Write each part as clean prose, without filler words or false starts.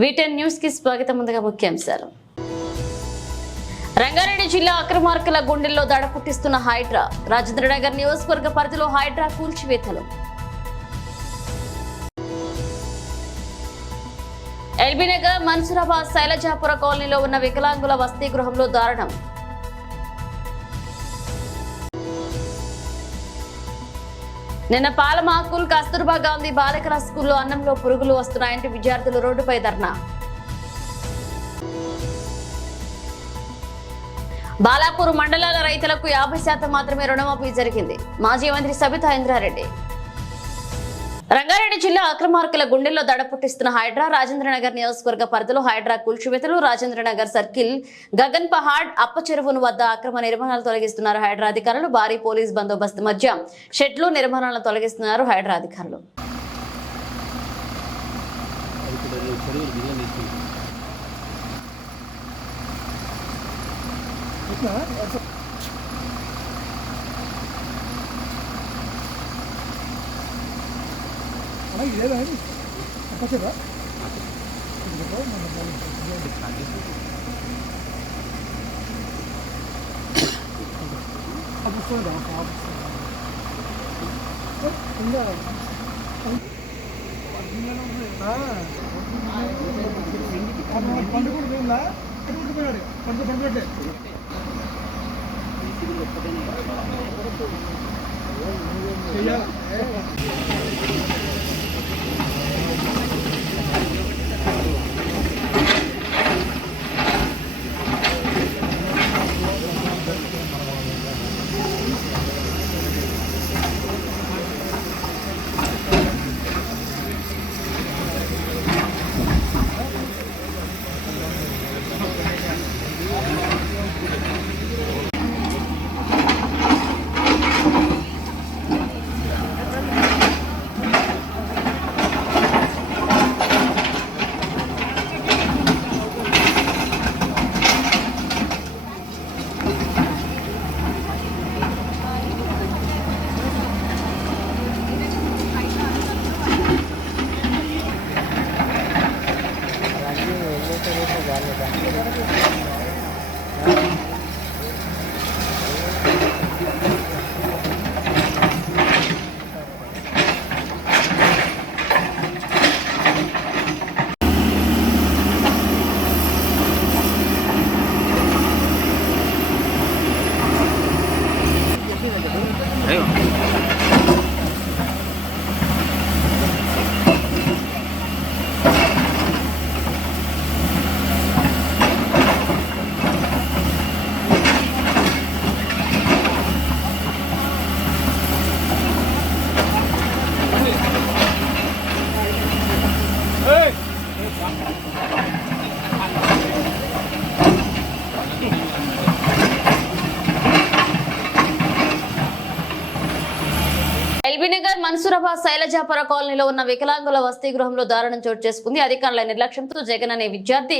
వీటెన్ news కి స్వాగతం. ముందుగా ముఖ్యాంశాలు. రంగారెడ్డి జిల్లా అక్రమార్కుల గుండెల్లో దడ పుట్టిస్తున్న హైడ్రా. రాజేంద్రనగర్ నియోజకవర్గ పరిధిలో హైడ్రా కూల్చివేతలు. ఎల్బీనగర్ మన్సూరాబాద్ శైలజాపుర కాలనీలో ఉన్న వికలాంగుల వసతి గృహంలో దారుణం. నిన్న పాలమాకుల్ కస్తూర్బా గాంధీ బాలికల స్కూల్లో అన్నంలో పురుగులు వస్తున్నాయంటే విద్యార్థులు రోడ్డుపై ధర్నా. బాలాపూర్ మండలాల రైతులకు 50% మాత్రమే రుణమాఫీ జరిగింది. మాజీ మంత్రి సబితా ఇంద్రారెడ్డి. రంగారెడ్డి జిల్లా అక్రమార్కుల గుండెల్లో దడ పుట్టిస్తున్న హైడ్రా. రాజేంద్రనగర్ నియోజకవర్గ పరిధిలో హైడ్రా కూల్చివేతలు. రాజేంద్రనగర్ సర్కిల్ గగన్ పహాడ్ అప్ప చెరువును వద్ద అక్రమ నిర్మాణాలు తొలగిస్తున్నారు హైడ్రా అధికారులు. భారీ పోలీస్ బందోబస్తు మధ్య షెడ్లు నిర్మాణాలను తొలగిస్తున్నారు హైడ్రా అధికారులు. ఎల్బీనగర్ మన్సూరాబాద్ శైలజాపుర కాలనీలో ఉన్న వికలాంగుల వసతి గృహంలో దారుణం చోటు చేసుకుంది. అధికారుల నిర్లక్ష్యంతో జగన్ అనే విద్యార్థి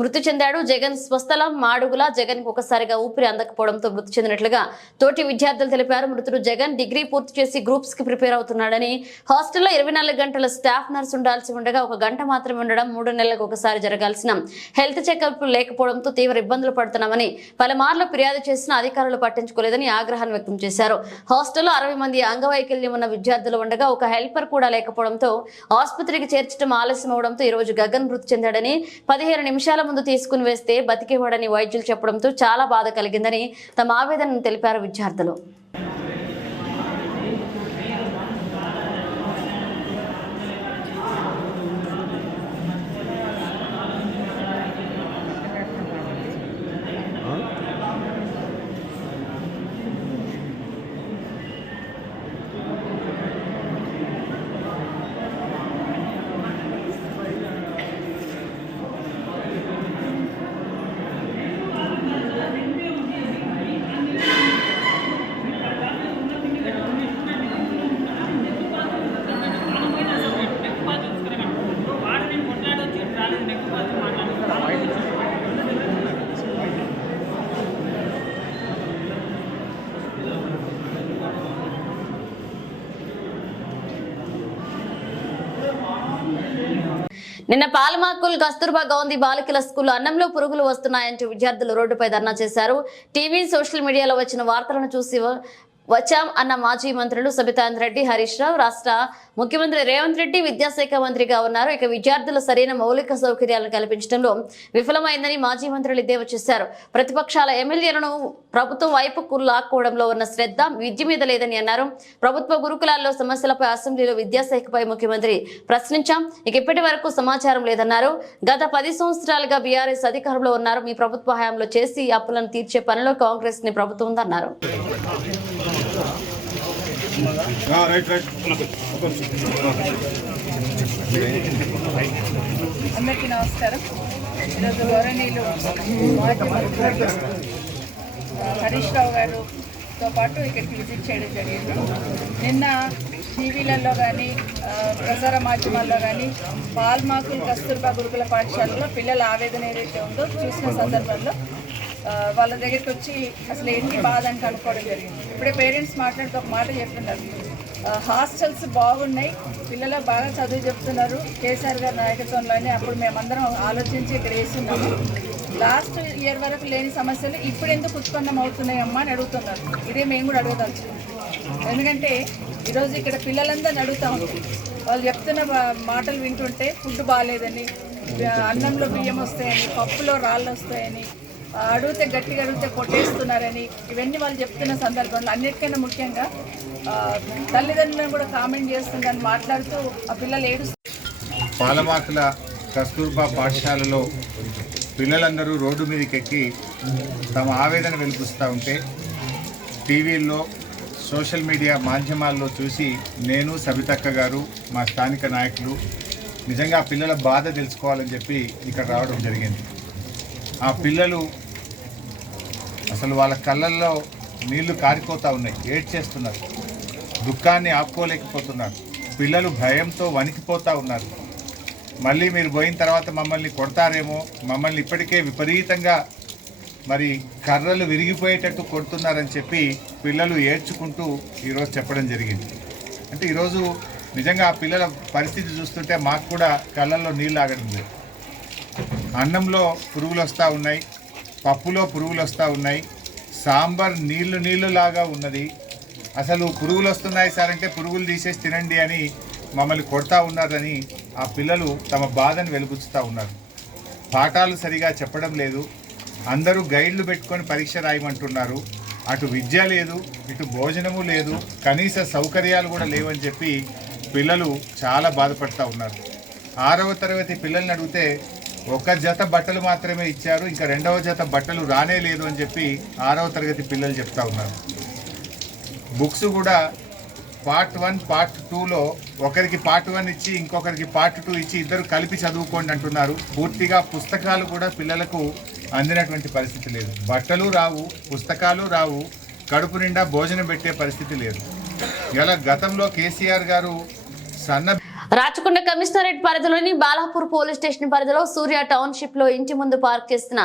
మృతి చెందాడు. జగన్ స్వస్థలం మాడుగుల. జగన్ కు ఒకసారిగా ఊపిరి అందకపోవడంతో మృతి చెందినట్లుగా తోటి విద్యార్థులు తెలిపారు. మృతుడు జగన్ డిగ్రీ పూర్తి చేసి గ్రూప్స్ కి ప్రిపేర్ అవుతున్నాడని, హాస్టల్లో 24 గంటల స్టాఫ్ నర్స్ ఉండాల్సి ఉండగా 1 గంట మాత్రమే ఉండడం, 3 నెలలకు ఒకసారి జరగాల్సిన హెల్త్ చెకప్ లేకపోవడంతో తీవ్ర ఇబ్బందులు పడుతున్నామని పలుమార్లు ఫిర్యాదు చేసినా అధికారులు పట్టించుకోలేదని ఆగ్రహాన్ని వ్యక్తం చేశారు. హాస్టల్లో 60 మంది అంగవైకల్యం ఉన్న విద్యార్థులు ఉండగా ఒక హెల్పర్ కూడా లేకపోవడంతో ఆసుపత్రికి చేర్చడం ఆలస్యం అవడంతో ఈ రోజు గగన్ మృతి చెందాడని, 15 నిమిషాల ముందు తీసుకుని వేస్తే బతికేవాడని వైద్యులు చెప్పడంతో చాలా బాధ కలిగిందని తమ ఆవేదనను తెలిపారు విద్యార్థులు. నిన్న పాలమాకుల్ కస్తూర్బా గాంధీ బాలికల స్కూల్లో అన్నంలో పురుగులు వస్తున్నాయంటూ విద్యార్థులు రోడ్డుపై ధర్నా చేశారు. టీవీ సోషల్ మీడియాలో వచ్చిన వార్తలను చూసి వచ్చాం అన్న మాజీ మంత్రులు సబితాంద్ర రెడ్డి, హరీష్ రావు, రాష్ట్ర ముఖ్యమంత్రి రేవంత్ రెడ్డి విద్యాశాఖ మంత్రిగా ఉన్నారు. ఇక విద్యార్థులు సరైన మౌలిక సౌకర్యాలను కల్పించడంలో విఫలమైందని మాజీ మంత్రులు ఎద్దేవా చేశారు. ప్రతిపక్షాల ఎమ్మెల్యేలను ప్రభుత్వం వైపుకు లాక్కోవడంలో ఉన్న శ్రద్ధ విద్య మీద లేదని అన్నారు. ప్రభుత్వ గురుకులాల్లో సమస్యలపై అసెంబ్లీలో విద్యాశాఖపై ముఖ్యమంత్రి ప్రశ్నించాం. ఇక ఇప్పటి వరకు సమాచారం లేదన్నారు. గత 10 సంవత్సరాలుగా బీఆర్ఎస్ అధికారంలో ఉన్నారు. మీ ప్రభుత్వ హయాంలో చేసి అప్పులను తీర్చే పనిలో కాంగ్రెస్ ని ప్రభుత్వం ఉందన్నారు. అందరికీ నమస్కారం. ఈరోజు గౌరవనీయులు మాజీ మంత్రులు హరీష్ రావు గారితో పాటు ఇక్కడికి విజిట్ చేయడం జరిగింది. నిన్న టీవీలలో కానీ ప్రసార మాధ్యమాల్లో కానీ పాల్మాకుల్ కస్తూర్బా గురుకుల పాఠశాలలో పిల్లల ఆవేదన ఏదైతే ఉందో చూసిన సందర్భంలో వాళ్ళ దగ్గరికి వచ్చి అసలు ఏంటి బాధ అని కనుక్కోవడం జరిగింది. ఇప్పుడే పేరెంట్స్ మాట్లాడుతూ ఒక మాట చెప్తున్నారు, హాస్టల్స్ బాగున్నాయి, పిల్లలు బాగా చదువు చెప్తున్నారు, కేసీఆర్ గారి నాయకత్వంలోనే అప్పుడు మేమందరం ఆలోచించి ఇక్కడ వేస్తున్నాము. లాస్ట్ ఇయర్ వరకు లేని సమస్యలు ఇప్పుడు ఎందుకు ఉత్పన్నం అవుతున్నాయమ్మా అని అడుగుతున్నారు. ఇదే మేము కూడా అడగదలుచుకున్నాం. ఎందుకంటే ఈరోజు ఇక్కడ పిల్లలందరినీ అడుగుతూ ఉంటాం, వాళ్ళు చెప్తున్న మాటలు వింటుంటే ఫుడ్ బాగాలేదని, అన్నంలో బియ్యం వస్తాయని, పప్పులో రాళ్ళు వస్తాయని, అడిగితే గట్టిగా అడిగితే కొట్టేస్తున్నారని, ఇవన్నీ వాళ్ళు చెప్తున్న సందర్భంలో అన్నిటికన్నా ముఖ్యంగా తల్లిదండ్రులను కూడా కామెంట్ చేస్తుందని మాట్లాడుతూ ఆ పిల్లలు పాలమాకుల కస్తూర్బా పాఠశాలలో పిల్లలందరూ రోడ్డు మీదకి ఎక్కి తమ ఆవేదన వెలిపిస్తూ ఉంటే టీవీల్లో సోషల్ మీడియా మాధ్యమాల్లో చూసి నేను, సబితక్క గారు, మా స్థానిక నాయకులు నిజంగా ఆ పిల్లల బాధ తెలుసుకోవాలని చెప్పి ఇక్కడ రావడం జరిగింది. ఆ పిల్లలు అసలు వాళ్ళ కళ్ళల్లో నీళ్లు కారిపోతూ ఉన్నాయి, ఏడ్చేస్తున్నారు, దుఃఖాన్ని ఆపుకోలేకపోతున్నారు. పిల్లలు భయంతో వణికిపోతూ ఉన్నారు. మళ్ళీ మీరు పోయిన తర్వాత మమ్మల్ని కొడతారేమో, మమ్మల్ని ఇప్పటికే విపరీతంగా మరి కర్రలు విరిగిపోయేటట్టు కొడుతున్నారని చెప్పి పిల్లలు ఏడ్చుకుంటూ ఈరోజు చెప్పడం జరిగింది. అంటే ఈరోజు నిజంగా ఆ పిల్లల పరిస్థితి చూస్తుంటే మాకు కూడా కళ్ళల్లో నీళ్ళు ఆగడం లేదు. అన్నంలో పురుగులు వస్తూ ఉన్నాయి, పప్పులో పురుగులు వస్తూ ఉన్నాయి, సాంబార్ నీళ్లు లాగా ఉన్నది. అసలు పురుగులు వస్తున్నాయి సార్ అంటే పురుగులు తీసేసి తినండి అని మమ్మల్ని కొడతా ఉన్నారని ఆ పిల్లలు తమ బాధను వెలుబుచ్చుతూ ఉన్నారు. పాఠాలు సరిగా చెప్పడం లేదు, అందరూ గైడ్లు పెట్టుకొని పరీక్ష రాయమంటున్నారు. అటు విద్య లేదు, ఇటు భోజనము లేదు, కనీస సౌకర్యాలు కూడా లేవని చెప్పి పిల్లలు చాలా బాధపడుతూ ఉన్నారు. 6వ తరగతి పిల్లల్ని అడిగితే ఒక జత బట్టలు మాత్రమే ఇచ్చారు, ఇంకా 2వ జత బట్టలు రానే లేదు అని చెప్పి 6వ తరగతి పిల్లలు చెప్తా ఉన్నారు. బుక్స్ కూడా పార్ట్ 1 పార్ట్ 2లో ఒకరికి పార్ట్ 1 ఇచ్చి ఇంకొకరికి పార్ట్ 2 ఇచ్చి ఇద్దరు కలిపి చదువుకోండి అంటున్నారు. పూర్తిగా పుస్తకాలు కూడా పిల్లలకు అందినటువంటి పరిస్థితి లేదు. బట్టలు రావు, పుస్తకాలు రావు, కడుపు నిండా భోజనం పెట్టే పరిస్థితి లేదు. ఇలా గతంలో కేసీఆర్ గారు రాచకొండ కమిషనరేట్ పరిధిలోని బాలాపూర్ పోలీస్ స్టేషన్ పరిధిలో సూర్య టౌన్షిప్ లో ఇంటి ముందు పార్క్ చేసిన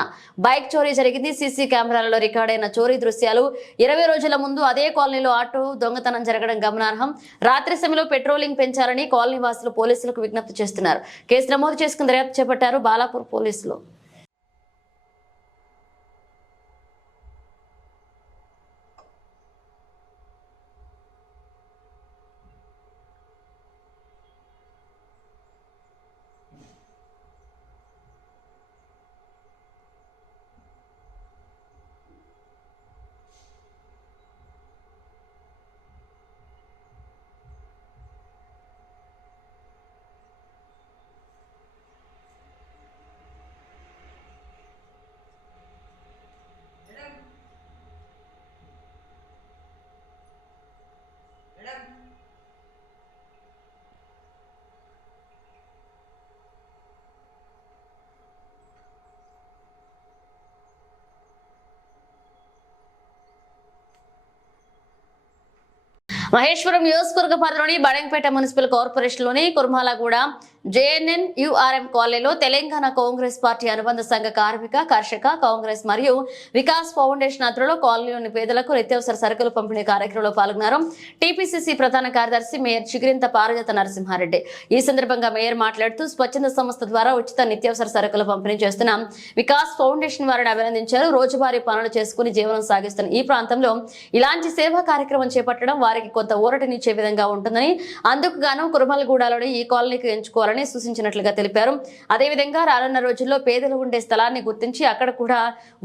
బైక్ చోరీ జరిగింది. సీసీ కెమెరాలలో రికార్డైన చోరీ దృశ్యాలు. 20 రోజుల ముందు అదే కాలనీలో ఆటో దొంగతనం జరగడం గమనార్హం. రాత్రి సమయంలో పెట్రోలింగ్ పెంచాలని కాలనీ వాసులు పోలీసులకు విజ్ఞప్తి చేస్తున్నారు. కేసు నమోదు చేసుకుని దర్యాప్తు చేపట్టారు బాలాపూర్ పోలీసులు. మహేశ్వరం నియోజకవర్గ పరిధిలోని బడంగపేట మున్సిపల్ కార్పొరేషన్ లోని కుర్మాలగూడ జేఎన్ఎన్ యుఆర్ఎం కాలనీలో తెలంగాణ కాంగ్రెస్ పార్టీ అనుబంధ సంఘ కార్మిక కర్షక కాంగ్రెస్ మరియు వికాస్ ఫౌండేషన్ ఆధ్వర్యంలో కాలనీలోని పేదలకు నిత్యావసర సరుకులు పంపిణీ కార్యక్రమంలో పాల్గొన్నారు. టీపీసీసీ ప్రధాన కార్యదర్శి మేయర్ చిగిరింత పారిజాత నరసింహారెడ్డి. ఈ సందర్భంగా మేయర్ మాట్లాడుతూ స్వచ్ఛంద సంస్థ ద్వారా ఉచిత నిత్యావసర సరుకులు పంపిణీ చేస్తున్న వికాస్ ఫౌండేషన్ వారిని అభినందించారు. రోజువారీ పనులు చేసుకుని జీవనం సాగిస్తున్న ఈ ప్రాంతంలో ఇలాంటి సేవా కార్యక్రమం చేపట్టడం వారికి కొంత ఊరటనిచ్చే విధంగా ఉంటుందని, అందుకు గాను కురుమలగూడలోని ఈ కాలనీకి ఎంచుకోవాలని సూచించినట్లుగా తెలిపారు. అదేవిధంగా రానున్న రోజుల్లో పేదలు ఉండే స్థలాన్ని గుర్తించి అక్కడ కూడా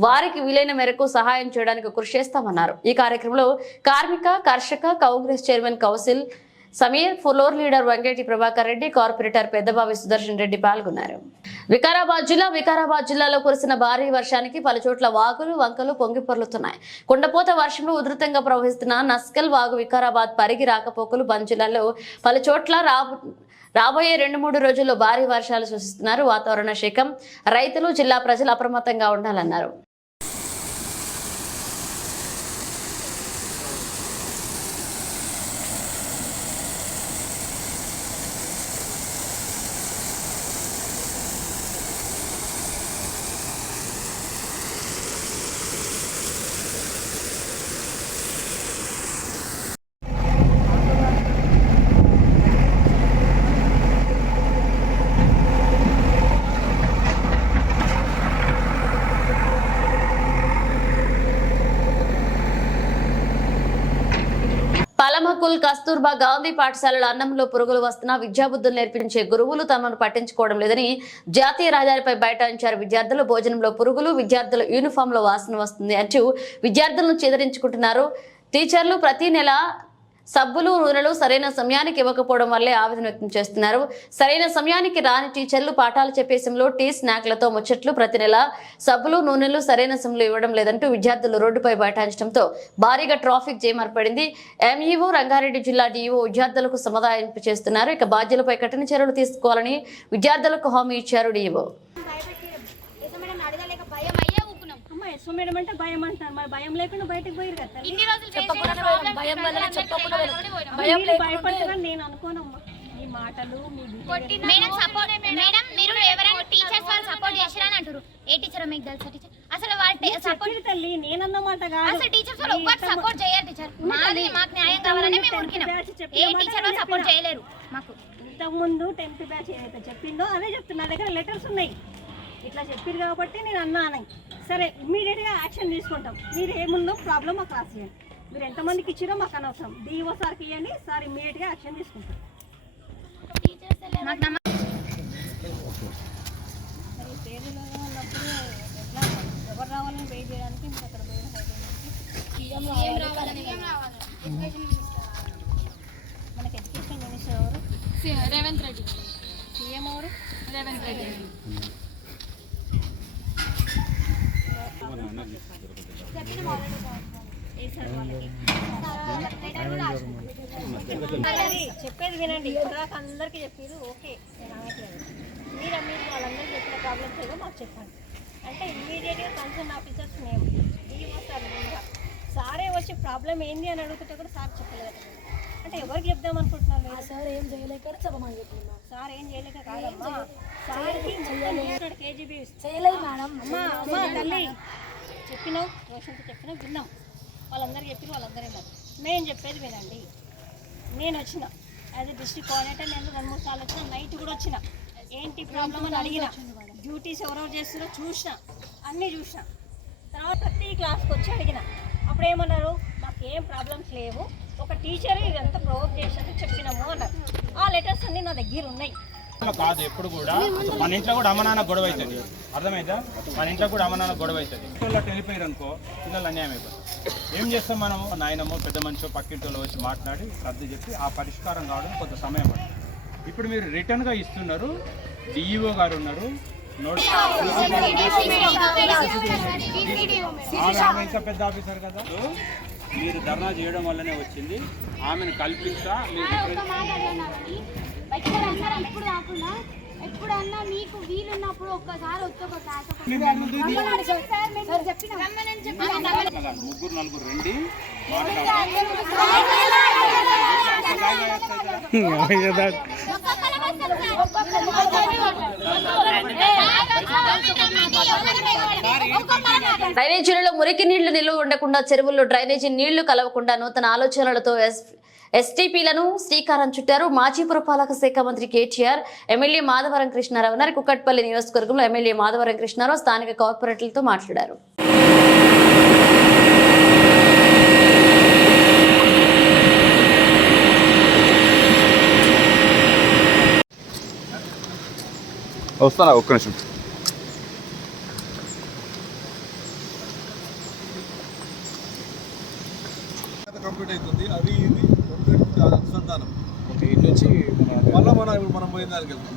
వారికి వీలైన మేరకు సహాయం చేయడానికి కృషి చేస్తామన్నారు. ఈ కార్యక్రమంలో కార్మిక కర్షక Congress chairman Kaushal Sameer, floor leader Venkati Prabhakar Reddy, corporator Peddabavi Sudarshan Reddy పాల్గొన్నారు. వికారాబాద్ జిల్లాలో కురిసిన భారీ వర్షానికి పలుచోట్ల వాగులు వంకలు పొంగి పొర్లుతున్నాయి. కుండపోత వర్షంలో ఉధృతంగా ప్రవహిస్తున్న నస్కల్ వాగు వికారాబాద్ పరిగి రాకపోకలు బంద్ జిల్లాలో పలుచోట్ల రాబోయే 2-3 రోజుల్లో భారీ వర్షాలు సూచిస్తున్నారు. వాతావరణ శాఖ రైతులు జిల్లా ప్రజలు అప్రమత్తంగా ఉండాలన్నారు. పలమకుల్ కస్తూర్బా గాంధీ పాఠశాలల అన్నంలో పురుగులు వస్తున్నా విద్యాబుద్ధులు నేర్పించే గురువులు తమను పట్టించుకోవడం లేదని జాతీయ రహదారిపై బైఠాయించారు విద్యార్థులు. భోజనంలో పురుగులు, విద్యార్థుల యూనిఫామ్ లో వాసన వస్తుంది అంటూ విద్యార్థులను చెదరించుకుంటున్నారు. టీచర్లు ప్రతి నెల సబ్బులు, నూనెలు సరైన సమయానికి ఇవ్వకపోవడం వల్లే ఆవేదన వ్యక్తం చేస్తున్నారు. సరైన సమయానికి రాని టీచర్లు పాఠాలు చెప్పే సమయంలో టీ స్నాక్లతో ముచ్చట్లు, ప్రతి నెల సబ్బులు, నూనెలు సరైన సమయంలో ఇవ్వడం లేదంటూ విద్యార్థులు రోడ్డుపై బైఠాయించడంతో భారీగా ట్రాఫిక్ జామ్ ఏర్పడింది. ఎంఈఓ రంగారెడ్డి జిల్లా డిఈఓ విద్యార్థులకు సమాధానం చేస్తున్నారు. ఇక బాధ్యులపై కఠిన చర్యలు తీసుకోవాలని విద్యార్థులకు హామీ ఇచ్చారు డిఈఓ. మేడం అంటే భయం అంటారు, మరి భయం లేకుండా బయటకు పోయి కదా. భయపడుతున్నా నేను అనుకోనమ్మా. ఈ మాటలు మేడం మీరు ఎవరైనా టీచర్స్ వాళ్ళు సపోర్ట్ చేశారని అంటారు. ఏ టీచర్ మీకు తెలుసా? టీచర్ అసలు వాళ్ళు సపోర్ట్ తల్లి నేనన్నమాట కాదు. అసలు టీచర్స్ వాళ్ళు ఒక్కటి సపోర్ట్ చేయరు. టీచర్ మాకు న్యాయం కావాలని మేము ఉరికినాం. ఏ టీచర్ వాళ్ళు సపోర్ట్ చేయలేరు మాకు. ఇంతకుముందు 10th బ్యాచ్ ఏదైతే చెప్పిందో అదే చెప్తున్నా. దగ్గర లెటర్స్ ఉన్నాయి, ఇట్లా చెప్పారు కాబట్టి నేను అన్నాను. సరే ఇమ్మీడియట్గా యాక్షన్ తీసుకుంటాం. మీరు ఏముందో ప్రాబ్లం మాకు రాసియండి. మీరు ఎంతమందికి ఇచ్చిరో మాకు అనవసరం. డిఓ సార్కి ఇవ్వండి, సార్ ఇమ్మీడియట్గా యాక్షన్ తీసుకుంటాం. మరి పేరులో ఉన్నప్పుడు ఎట్లా ఎవరు రావాలని వెయిట్ చేయడానికి మీరు అక్కడ పోయిన మనకి ఎడ్యుకేషన్ మినిస్టర్ ఎవరు? రేవంత్ రెడ్డి. సీఎం ఎవరు? రేవంత్ రెడ్డి. చెప్పేది వినండి. ఇప్పటిదాకా అందరికీ చెప్పారు, ఓకే నేను అనట్లేదు. మీరు వాళ్ళందరికీ చెప్పిన ప్రాబ్లమ్స్ ఏదో మాకు చెప్పండి. అంటే ఇమ్మీడియట్గా కన్సర్న్ ఆఫీసర్స్ మేము డిఓ సార్ సారే వచ్చి ప్రాబ్లం ఏంది అని అడుగుతుంటే కూడా సార్ చెప్పలేదు. అంటే ఎవరికి చెప్దాం అనుకుంటున్నారు? సార్ ఏం చేయలేక చెప్పమని చెప్తున్నా. సార్ ఏం చేయలేక కాదమ్మా, సార్కి కేజీబీ చేయలేదు మేడం. అమ్మా తల్లి చెప్పినావు, రోషన్కి చెప్పినా విన్నాం. వాళ్ళందరూ చెప్పిన వాళ్ళందరూ విన్నారు. నేను చెప్పేది వినండి. నేను వచ్చిన యాజ్ ఎ డిస్ట్రిక్ట్ కోఆర్డినేటర్. నేను 2-3 సార్లు వచ్చిన, నైట్ కూడా వచ్చిన. ఏంటి ప్రాబ్లం అని అడిగిన, డ్యూటీస్ ఎవరెవరు చేస్తున్నారో చూసిన, అన్నీ చూసిన. తర్వాత ప్రతి క్లాస్కి వచ్చి అడిగిన. అప్పుడు ఏమన్నారు, మాకేం ప్రాబ్లమ్స్ లేవు, ఒక టీచర్ ఇదంతా ప్రొవోక్ చేసి చెప్పినాము అన్నారు. ఆ లెటర్స్ అన్నీ నా దగ్గర ఉన్నాయి. కాదు ఎప్పుడు కూడా మన ఇంట్లో కూడా అమ్మ నాన్న గొడవ అవుతుంది. అర్థమైందా? మన ఇంట్లో కూడా అమ్మ నాన్న గొడవ అవుతుంది. ఇంట్లో వెళ్ళిపోయారు అనుకో, పిల్లలు అన్యాయం అయిపోతుంది. ఏం చేస్తాం మనము? నాయనమో పెద్ద మనిషి పక్కింట్లో వచ్చి మాట్లాడి సర్ది చెప్పి ఆ పరిష్కారం కావడం కొంత సమయం పడుతుంది. ఇప్పుడు మీరు రిటర్న్గా ఇస్తున్నారు. డిఈఓ గారు ఉన్నారు, ఆమె ఇంకా పెద్ద ఆఫీసర్ కదా. మీరు ధర్నా చేయడం వల్లనే వచ్చింది. ఆమెను కల్పిస్తా ఇప్పుడు కాకుండా ఎప్పుడన్నా మీకు వీలున్నప్పుడు ఒక్కసారి వచ్చి ఒక ముగ్గురు నలుగురు రండి డ్రైనేజీలలో మురికి నీళ్లు నిల్వ ఉండకుండా చెరువుల్లో డ్రైనేజీ నీళ్లు కలవకుండా నూతన ఆలోచనలతో ఎస్టీపీలను శ్రీకారం చుట్టారు. మాజీ పురపాలక శాఖ మంత్రి కేటీఆర్, ఎమ్మెల్యే మాధవరం కృష్ణారావు ఉన్నారు. కుక్కట్పల్లి నియోజకవర్గంలో ఎమ్మెల్యే మాధవరం కృష్ణారావు స్థానిక కార్పొరేటర్లతో మాట్లాడారు. వస్తానా ఒక్క నిమిషం. కంప్లీట్ అవుతుంది. అది ఇది అనుసంధానం నుంచి మళ్ళీ మనం పోయిన దానికి వెళ్తాం.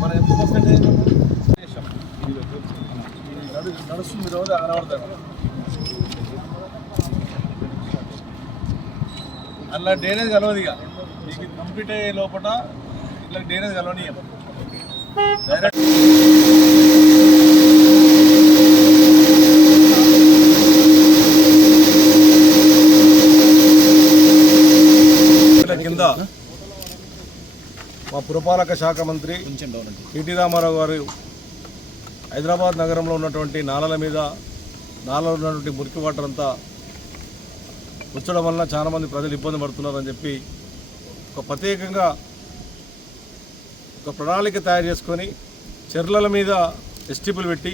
మనం ఎంత పర్సెంటేజ్ నడుస్తుంది రోజు కనబడతాం. అలా డ్రైనేజ్ కలవదు. ఇక మీకు కంప్లీట్ అయ్యే లోపల ఇలా డ్రైనేజ్ కలవనీయం. డైరెక్ట్ కింద మా పురపాలక శాఖ మంత్రి కెటి రామారావు గారు హైదరాబాద్ నగరంలో ఉన్నటువంటి నాలల మీద నాలలో ఉన్నటువంటి మురికి వాటర్ అంతా వచ్చడం వలన చాలామంది ప్రజలు ఇబ్బంది పడుతున్నారని చెప్పి ఒక ప్రత్యేకంగా ఒక ప్రణాళిక తయారు చేసుకొని చెర్లల మీద ఎస్టీపీలు పెట్టి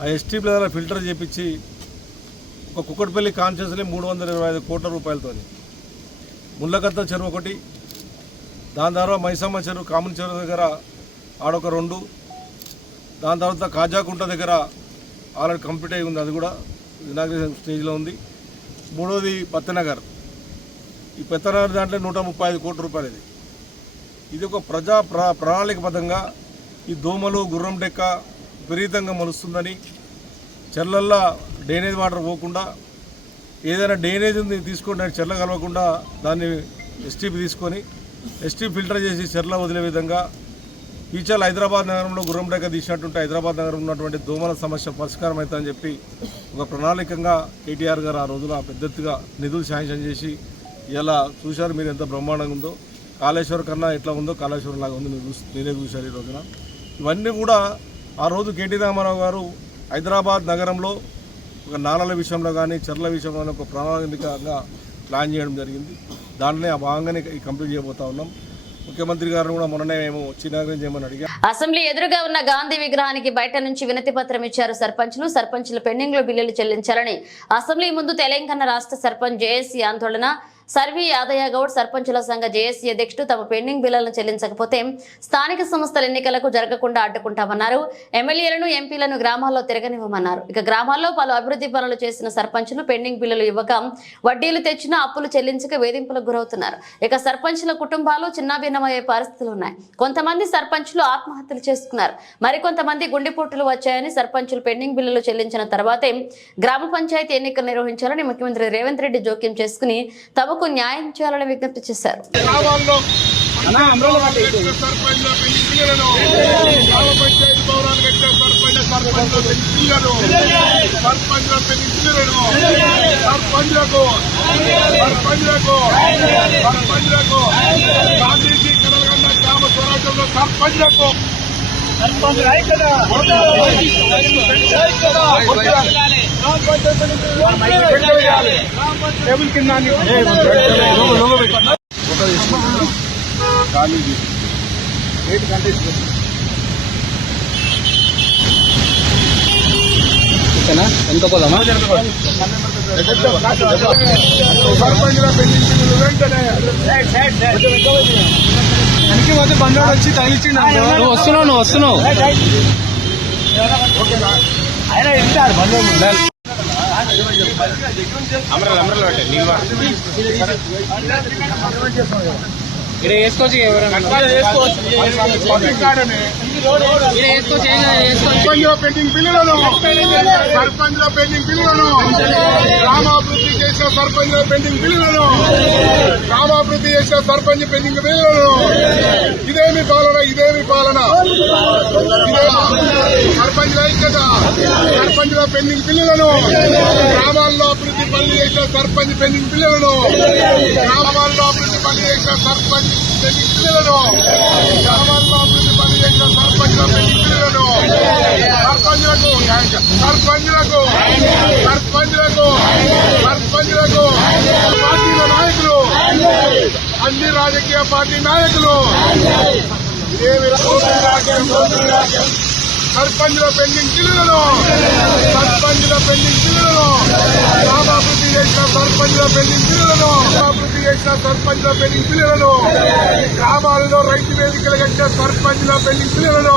ఆ ఎస్టీపీల ద్వారా ఫిల్టర్ చేపించి ఒక కుక్కట్పల్లి కాన్స్టిట్యూన్సీని 325 కోట్ల రూపాయలతో ముళ్ళగద్ద చెరువు ఒకటి, దాని తర్వాత మైసమ్మ చెరువు కామన్ చెరువు దగ్గర ఆడొక 2, దాని తర్వాత కాజాకుంట దగ్గర ఆల్రెడీ కంప్లీట్ అయి ఉంది, అది కూడా ఇనాగ్రేషన్ స్టేజ్లో ఉంది. 3వది పత్తనగర్. ఈ పత్తనగర్ దాంట్లో 135 కోట్ల రూపాయలు. ఇది ఒక ప్రణాళికబద్ధంగా ఈ దోమలు గుర్రం డెక్క విపరీతంగా మలుస్తుందని చెర్లల్లో డ్రైనేజ్ వాటర్ పోకుండా ఏదైనా డ్రైనేజ్ తీసుకుంటే చెర్ల కలవకుండా దాన్ని ఎస్టీపీ తీసుకొని ఎస్టీపీ ఫిల్టర్ చేసి చెర్ల వదిలే విధంగా ఈచల్ హైదరాబాద్ నగరంలో గుర్రం డెక్క తీసినట్టుంటే హైదరాబాద్ నగరంలో ఉన్నటువంటి దోమల సమస్య పరిష్కారం అవుతుందని చెప్పి ఒక ప్రణాళికంగా కేటీఆర్ గారు ఆ రోజున పెద్ద ఎత్తుగా నిధులు శాంక్షన్ చేసి ఇలా చూశారు. మీరు ఎంత బ్రహ్మాండంగా ఉందో, కాళేశ్వరం కన్నా ఎట్లా ఉందో కాళేశ్వరం లాగా ఉంది, నేనే చూశారు ఈ రోజున. ఇవన్నీ కూడా ఆ రోజు కెటి రామారావు గారు హైదరాబాద్ నగరంలో ఒక నాలల విషయంలో కానీ చెర్ల విషయంలో ఒక ప్రణాళికంగా ప్లాన్ చేయడం జరిగింది. దాంట్లోనే ఆ భాగంగానే కంప్లీట్ చేయబోతా ఉన్నాం. ముఖ్యమంత్రి గారు కూడా మొన్ననే మేము చిన్నాగ్రం చేయమని అడిగాం. అసెంబ్లీ ఎదురుగా ఉన్న గాంధీ విగ్రహానికి బయట నుంచి వినతి పత్రం ఇచ్చారు సర్పంచుల పెండింగ్ లో బిల్లులు చెల్లించాలని అసెంబ్లీ ముందు తెలంగాణ రాష్ట్ర సర్పంచ్ జేఏసీ ఆందోళన. సర్వీ యాదయ్య గౌడ్ సర్పంచుల సంఘ జేఏసీ అధ్యక్షుడు తమ పెండింగ్ బిల్లులను చెల్లించకపోతే స్థానిక సంస్థల ఎన్నికలకు జరగకుండా అడ్డుకుంటామన్నారు. ఎమ్మెల్యేలను ఎంపీలను గ్రామాల్లో తిరగనివ్వమన్నారు. ఇక గ్రామాల్లో పలు అభివృద్ధి పనులు చేసిన సర్పంచులు పెండింగ్ బిల్లులు ఇవ్వక వడ్డీలు తెచ్చిన అప్పులు చెల్లించక వేధింపులకు గురవుతున్నారు. ఇక సర్పంచుల కుటుంబాలు చిన్నాభిన్నమయ్యే పరిస్థితులు ఉన్నాయి. కొంతమంది సర్పంచులు ఆత్మహత్యలు చేసుకున్నారు. మరికొంతమంది గుండెపోటులు వచ్చాయని సర్పంచులు పెండింగ్ బిల్లులు చెల్లించిన తర్వాతే గ్రామ పంచాయతీ ఎన్నికలు నిర్వహించాలని ముఖ్యమంత్రి రేవంత్ రెడ్డి జోక్యం చేసుకుని తమకు న్యాయం చేయాలని విజ్ఞప్తి చేశారు. ఎంత పోదామా వెనక్కి పోతే బండోడు వచ్చి తగిలిచ్చిండు. నువ్వు వస్తున్నావు ఇక్కడ వేసుకోవచ్చు. పెండింగ్ బిల్లులను సర్పంచ్ల పెండింగ్ బిల్లులను గ్రామాభివృద్ధి చేసిన సర్పంచ్ల పెండింగ్ బిల్లులను గ్రామాభివృద్ధి చేసిన సర్పంచ్ పెండింగ్ బిల్లులను ఇదేమి పాలన సర్పంచ్ల ఐక్యత సర్పంచ్ల పెండింగ్ బిల్లులను గ్రామాల్లో అభివృద్ధి పనులు చేసిన సర్పంచ్ పెండింగ్ పిల్లలను, గ్రామాల్లో అభివృద్ధి పనులు చేసిన సర్పంచ్ పెండింగ్ పిల్లలను, గ్రామాల్లో అభివృద్ధి పనులు చేసిన సర్పంచ్ పెండింగ్ పిల్లలను, సర్పంచులకు పార్టీల నాయకులు, అన్ని రాజకీయ పార్టీ నాయకులు సర్పంచుల పెండింగ్ బిల్లులను, గ్రామాభివృద్ధి చేసిన సర్పంచుల పెండింగ్ బిల్లులను, గ్రామాలలో రైతు వేదికలు కట్టిన సర్పంచుల పెండింగ్ బిల్లులను,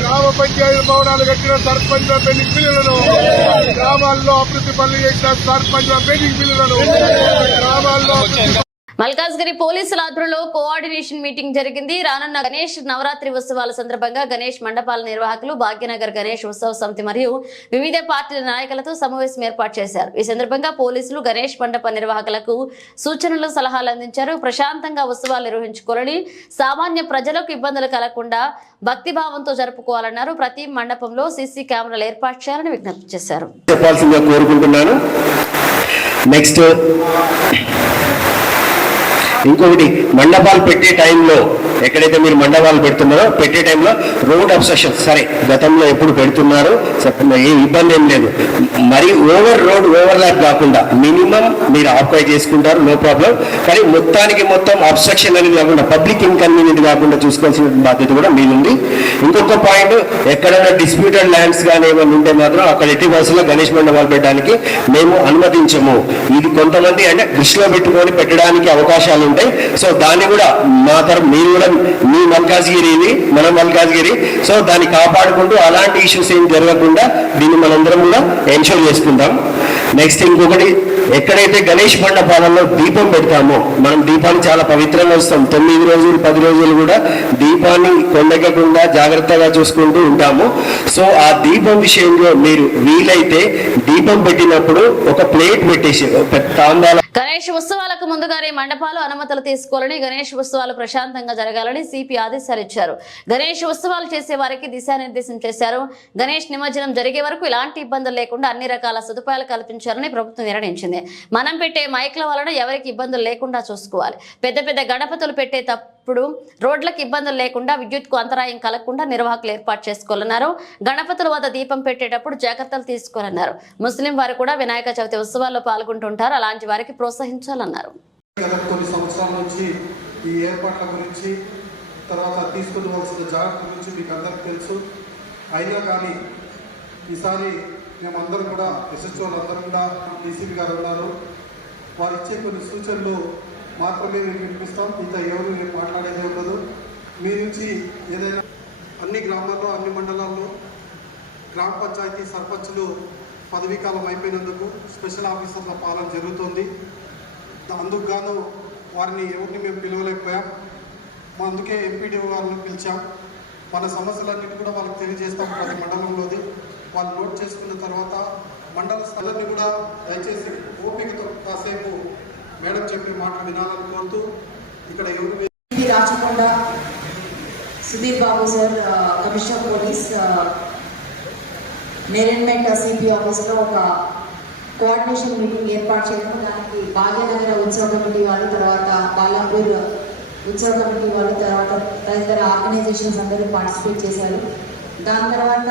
గ్రామ పంచాయతీ భవనాలు కట్టిన సర్పంచుల పెండింగ్ బిల్లులను, గ్రామాల్లో అభివృద్ధి పనులు చేసిన సర్పంచుల పెండింగ్ బిల్లులను, గ్రామాల్లో మల్కాజ్గిరి పోలీసుల ఆధ్వర్యంలో కోఆర్డినేషన్ మీటింగ్ జరిగింది. రానున్న గణేష్ నవరాత్రి ఉత్సవాల సందర్భంగా గణేష్ మండపాల నిర్వాహకులు, భాగ్యనగర్ గణేష్ ఉత్సవ సమితి మరియు వివిధ పార్టీల నాయకులతో సమావేశం ఏర్పాటు చేశారు. ఈ సందర్భంగా పోలీసులు గణేష్ మండప నిర్వాహకులకు సూచనలు, సలహాలు అందించారు. ప్రశాంతంగా ఉత్సవాలు నిర్వహించుకోవాలని, సామాన్య ప్రజలకు ఇబ్బందులు కలగకుండా భక్తిభావంతో జరుపుకోవాలన్నారు. ప్రతి మండపంలో సీసీ కెమెరాలు ఏర్పాటు చేయాలని విజ్ఞప్తి చేశారు. నెక్స్ట్ ఇంకొకటి, మండపాలు పెట్టే టైంలో ఎక్కడైతే మీరు మండపాలు పెడుతున్నారో పెట్టే టైంలో రోడ్ అబ్స్ట్రక్షన్, సరే గతంలో ఎప్పుడు పెడుతున్నారు ఏ ఇబ్బంది ఏం లేదు, మరి ఓవర్ ల్యాప్ కాకుండా మినిమం మీరు ఆక్యుపై చేసుకుంటారు, నో ప్రాబ్లం. కానీ మొత్తానికి మొత్తం అబ్స్ట్రక్షన్ అనేది కాకుండా, పబ్లిక్ ఇన్కన్వీనియంట్ కాకుండా చూసుకోవాల్సిన బాధ్యత కూడా మీది. ఇంకొక పాయింట్, ఎక్కడైనా డిస్ప్యూటెడ్ ల్యాండ్స్ కానీ ఏమైనా ఉంటే మాత్రం అక్కడ ఎట్టి బస్సులో గణేష్ మండపాలు పెట్టడానికి మేము అనుమతించము. ఇది కొంతమంది అంటే దృష్టిలో పెట్టుకొని పెట్టడానికి అవకాశాలు ఉంటాయి. సో దాన్ని కూడా మా తరఫు, మీరు కూడా మీ మల్కాజ్గిరి, ఇది మన మల్కాజ్గిరి, సో దాన్ని కాపాడుకుంటూ అలాంటి ఇష్యూస్ ఏం జరగకుండా దీన్ని మనందరం కూడా ఎన్షూర్ చేసుకుంటాం. నెక్స్ట్ ఇంకొకటి, ఎక్కడైతే గణేష్ మండపాలలో దీపం పెడతామో, మనం దీపాన్ని చాలా పవిత్రంగా వస్తాం, 9 రోజులు 10 రోజులు కూడా దీపాన్ని కొండెక్కకుండా జాగ్రత్తగా చూసుకుంటూ ఉంటాము. సో ఆ దీపం విషయంలో మీరు వీలైతే దీపం పెట్టినప్పుడు ఒక ప్లేట్ పెట్టేసి తాంబాల. గణేష్ ఉత్సవాలకు ముందుగానే మండపాలు అనుమతులు తీసుకోవాలని, గణేష్ ఉత్సవాలు ప్రశాంతంగా జరగాలని సిపి ఆదేశాలు ఇచ్చారు. గణేష్ ఉత్సవాలు చేసే వారికి దిశానిర్దేశం చేశారు. గణేష్ నిమజ్జనం జరిగే వరకు ఎలాంటి ఇబ్బందులు లేకుండా అన్ని రకాల సదుపాయాలు కల్పించాలని ప్రభుత్వం నిర్ణయించింది. మనం పెట్టే మైక్ల వలన ఎవరికి ఇబ్బందులు లేకుండా చూసుకోవాలి. పెద్ద పెద్ద గణపతులు పెట్టేటప్పుడు రోడ్లకు ఇబ్బందులు లేకుండా, విద్యుత్కు అంతరాయం కలగకుండా నిర్వాహకులు ఏర్పాటు చేసుకోవాలన్నారు. గణపతుల వద్ద దీపం పెట్టేటప్పుడు జాగ్రత్తలు తీసుకోవాలన్నారు. ముస్లిం వారు కూడా వినాయక చవితి ఉత్సవాల్లో పాల్గొంటుంటారు, అలాంటి వారికి ప్రోత్సహించాలన్నారు. కొన్ని సంవత్సరాల నుంచి ఈ ఏర్పాట్ల గురించి, తర్వాత తీసుకోవాల్సిన జాగ్రత్తల గురించి మీకు అందరికీ తెలుసు. అయినా కానీ ఈసారి మేమందరం కూడా, ఎస్ఎస్ఓలందరం కూడా, డీసీపీ గారు ఉన్నారు, వారు ఇచ్చే కొన్ని సూచనలు మాత్రమే మేము వినిపిస్తాం. ఇంకా ఎవరు మేము మాట్లాడేదే ఉండదు. మీ నుంచి ఏదైనా అన్ని గ్రామాల్లో, అన్ని మండలాల్లో గ్రామ పంచాయతీ సర్పంచులు పదవీకాలం అయిపోయినందుకు స్పెషల్ ఆఫీసర్ల పాలన జరుగుతుంది. అందుకు గాను వారిని ఎవరిని మేము పిలవలేకపోయాం. అందుకే ఎంపీడీఓ గారిని పిలిచాం. మన సమస్యలన్నింటి కూడా వాళ్ళకి తెలియజేస్తాం ప్రతి మండలంలోది. వాళ్ళు నోట్ చేసుకున్న తర్వాత మండల స్థలాన్ని కూడా దయచేసి ఓపికతో కాసేపు మేడం చెప్పే మాటలు వినాలని కోరుతూ, ఇక్కడ ఎవరు Rachakonda Sudheer Babu sir, commissioner police, management CP ఆఫీస్లో ఒక కోఆర్డినేషన్ మీటింగ్ ఏర్పాటు చేయడం, దానికి భాగ్యనగర ఉత్సవ కమిటీ వాళ్ళు, తర్వాత బాలాపూర్ ఉత్సవ కమిటీ వాళ్ళు, తర్వాత తదితర ఆర్గనైజేషన్స్ అందరూ పార్టిసిపేట్ చేశారు. దాని తర్వాత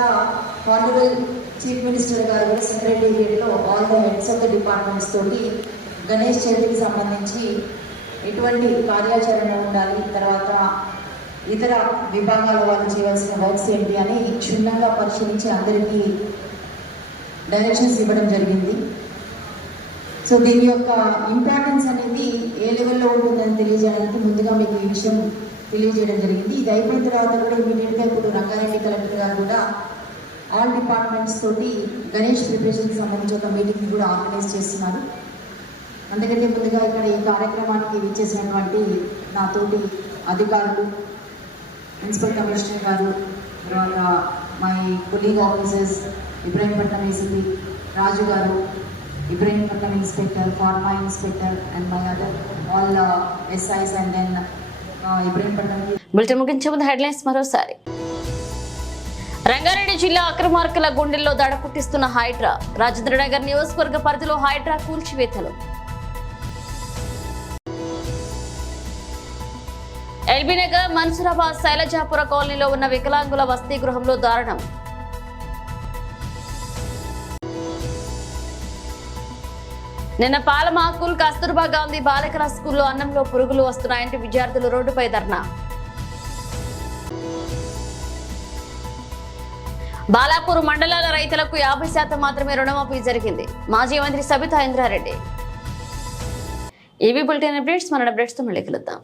ఆనరబుల్ చీఫ్ మినిస్టర్ గారు కూడా సెక్రటేరియట్లో all the heads of the departments తోటి గణేష్ చవితికి సంబంధించి ఎటువంటి కార్యాచరణ ఉండాలి, తర్వాత ఇతర విభాగాల వాళ్ళు చేయవలసిన వర్క్స్ ఏంటి అని క్షుణ్ణంగా పరిశీలించి అందరికీ డైరెక్షన్స్ ఇవ్వడం జరిగింది. సో దీని యొక్క ఇంపార్టెన్స్ అనేది ఏ లెవెల్లో ఉంటుందని తెలియజేయడానికి ముందుగా మీకు ఈ విషయం తెలియజేయడం జరిగింది. ఇది అయిపోయిన తర్వాత కూడా ఇమీడియట్గా ఇప్పుడు రంగారెడ్డి కలెక్టర్ గారు కూడా ఆల్ డిపార్ట్మెంట్స్ తోటి గణేష్ ప్రిపరేషన్కి సంబంధించి ఒక మీటింగ్ కూడా ఆర్గనైజ్ చేస్తున్నారు. అందుకంటే ముందుగా ఇక్కడ ఈ కార్యక్రమానికి విచ్చేసినటువంటి నాతోటి అధికారులు, మున్సిపల్ కమిషనర్ గారు, తర్వాత my colleague officers, Ibrahimpatnam ACP Raju గారు, Ibrahimpatnam inspector, pharma inspector and my other all SIs and then Ibrahimpatnam. Bulletin ముగించే ముందు హెడ్లైన్స్ మరోసారి. రంగారెడ్డి జిల్లా అక్రమార్కుల గుండెల్లో దడ పుట్టిస్తున్న హైడ్రా. రాజేంద్రనగర్ నియోజకవర్గ పరిధిలో హైడ్రా కూల్చివేతలు. ఎల్బీనగర్ మన్సూరాబాద్ శైలజాపుర కాలనీలో ఉన్న వికలాంగుల వసతి గృహంలో దారుణం. నిన్న పాలమాకుల్ కస్తూర్బా గాంధీ బాలికల స్కూల్లో అన్నంలో పురుగులు వస్తున్నాయంటే విద్యార్థులు రోడ్డుపై ధర్నా. బాలాపూర్ మండలాల రైతులకు 50% మాత్రమే రుణమాఫీ జరిగింది. మాజీ మంత్రి Sabitha Indra Reddy. EV bulletin updates మన అప్డేట్స్తో మళ్ళీ కలుద్దాం.